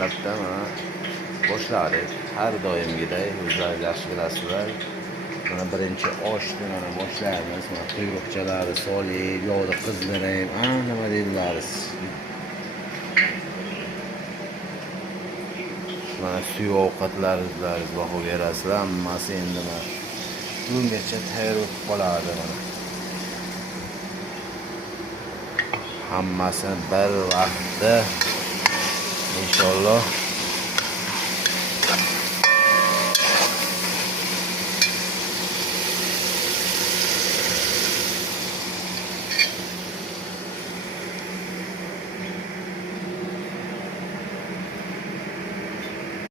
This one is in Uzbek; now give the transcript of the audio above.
labda mana boshladik. Har doimgiday o'zlaringiz yaxshi bilasizlar. Mana birinchi oshni mana boshlaymiz. Mana quyruqchalari solib, yog'da qizdirib, nima deydilaringiz. Mana suv ovqatlaringizni baho berasizlar. Hammasi endi mana bungacha tayyor bo'lib qoladi mana. Hammasini bir vaqtda inshaalloh